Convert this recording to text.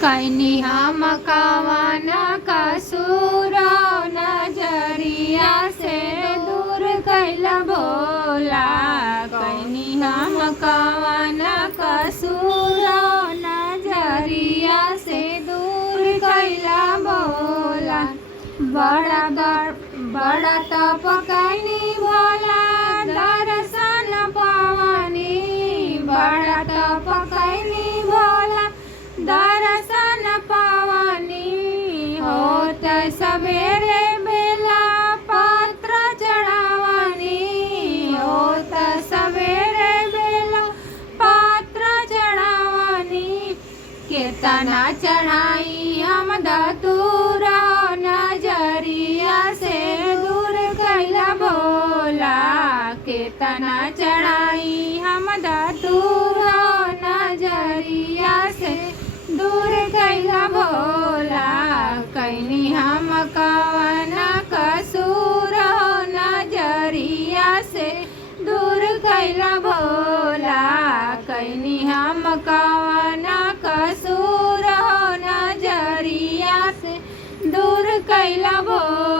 कैनी हम कवन कसूर नजरिया से दूर कैला भोला। कैनी हम कवन कसूर नजरिया से दूर कैला भोला। बड़ा तप कैनी भोला दर्शन पवनी। बड़ा तप कैनी भोला दर्शन पवनी। होत सवेरे बेला पत्र चढ़ावनी। होत सवेरे बेला पत्र चढ़ावनी। केतना चढ़ाई हम दतूरा नजरिया से दूर कैला भोला। केतना चढ़ाई हम दतूरा नजरिया से दूर कैला भोला। कैनी हम कवन कसूर नजरिया से दूर कैला भोला। कैनी हम कवन कसूर नजरिया से दूर कैला भोला।